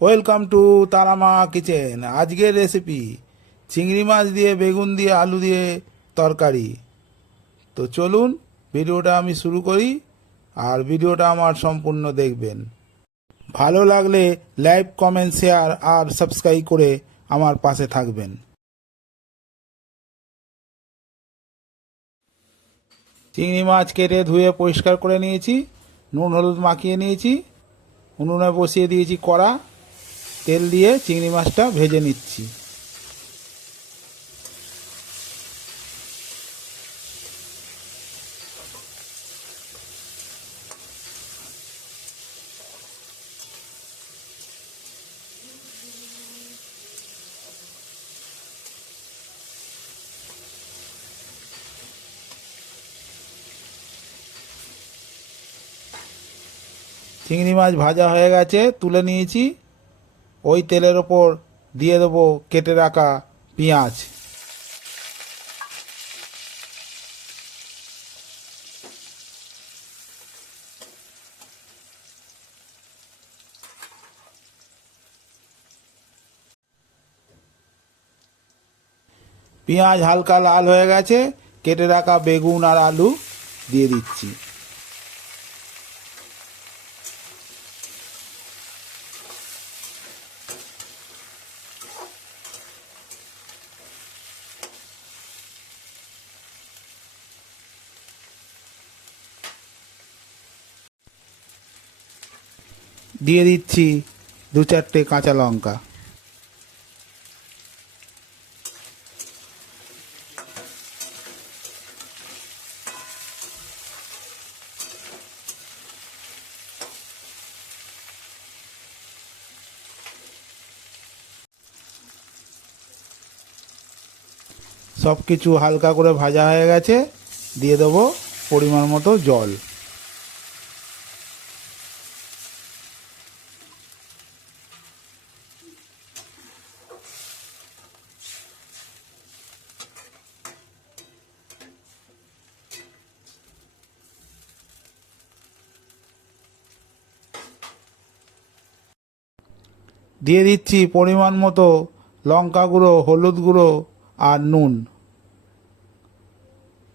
Welcome to Tara Maa kitchen. আজকের recipe চিংড়ি মাছ দিয়ে বেগুন দিয়ে আলু দিয়ে তরকারি। তো চলুন ভিডিওটা আমি শুরু করি, আর ভিডিওটা আমার সম্পূর্ণ দেখবেন। ভালো লাগলে লাইক, কমেন্ট, শেয়ার আর সাবস্ক্রাইব করে আমার পাশে থাকবেন। চিংড়ি মাছ কেটে ধুয়ে পরিষ্কার করে নিয়েছি, নুন হলুদ মাখিয়ে নিয়েছি, উনুনে বসিয়ে দিয়েছি কড়া। তেল দিয়ে চিংড়ি মাছটা ভেজে নিচ্ছি। চিংড়ি মাছ ভাজা হয়ে গেছে, তুলে নিয়েছি। ওই তেলের ওপর দিয়ে দেবো কেটে রাখা পেঁয়াজ। পেঁয়াজ হালকা লাল হয়ে গেছে, কেটে রাখা বেগুন আর আলু দিয়ে দিচ্ছি। দিয়ে দিচ্ছি 2-4টে কাঁচা লঙ্কা। সব কিছু হালকা করে ভাজা হয়ে গেছে, দিয়ে দেবো পরিমাণ মতো জল। দিয়ে দিচ্ছি পরিমাণ মতো লঙ্কা গুঁড়ো, হলুদ গুঁড়ো আর নুন।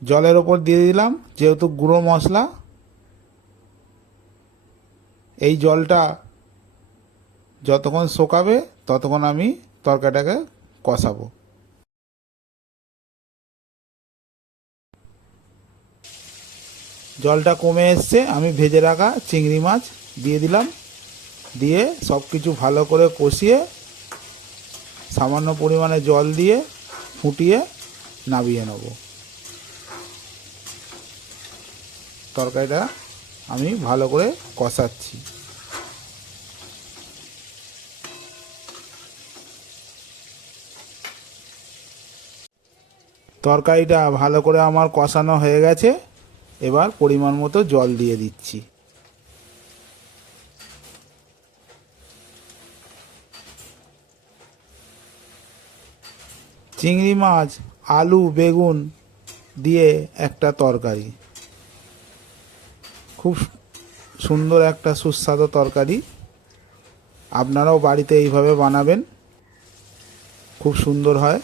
জলের ওপর দিয়ে দিলাম, যেহেতু গুঁড়ো মশলা। এই জলটা যতক্ষণ শুকাবে ততক্ষণ আমি তরকারিটাকে কষাবো। জলটা কমে এসছে, আমি ভেজে রাখা চিংড়ি মাছ দিয়ে দিলাম। দিয়ে সব কিছু ভালো করে কষিয়ে সামান্য পরিমাণে জল দিয়ে ফুটিয়ে নামিয়ে নেব। তরকারিটা আমি ভালো করে কষাচ্ছি। তরকারিটা ভালো করে আমার কষানো হয়ে গেছে, এবার পরিমাণ মতো জল দিয়ে দিচ্ছি। চিংড়ি মাছ, আলু, বেগুন দিয়ে একটা তরকারি, খুব সুন্দর একটা সুস্বাদু তরকারি। আপনারাও বাড়িতে এইভাবে বানাবেন, খুব সুন্দর হয়।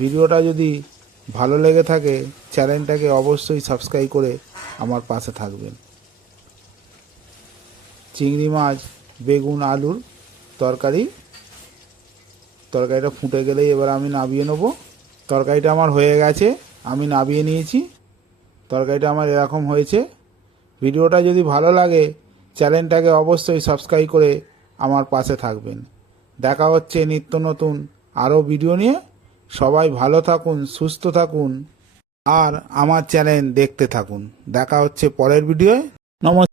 ভিডিওটা যদি ভালো লেগে থাকে চ্যানেলটাকে অবশ্যই সাবস্ক্রাইব করে আমার পাশে থাকবেন। চিংড়ি মাছ, বেগুন, আলুর তরকারিটা ফুটে গেলেই এবার আমি নামিয়ে নেব। তরকারিটা আমার হয়ে গেছে, আমি নামিয়ে নিয়েছি। তরকারিটা আমার এরকম হয়েছে। ভিডিওটা যদি ভালো লাগে চ্যানেলটাকে অবশ্যই সাবস্ক্রাইব করে আমার পাশে থাকবেন। দেখা হচ্ছে নিত্য নতুন আরও ভিডিও নিয়ে। সবাই ভালো থাকুন, সুস্থ থাকুন আর আমার চ্যানেল দেখতে থাকুন। দেখা হচ্ছে পরের ভিডিওয়। নমস্কার।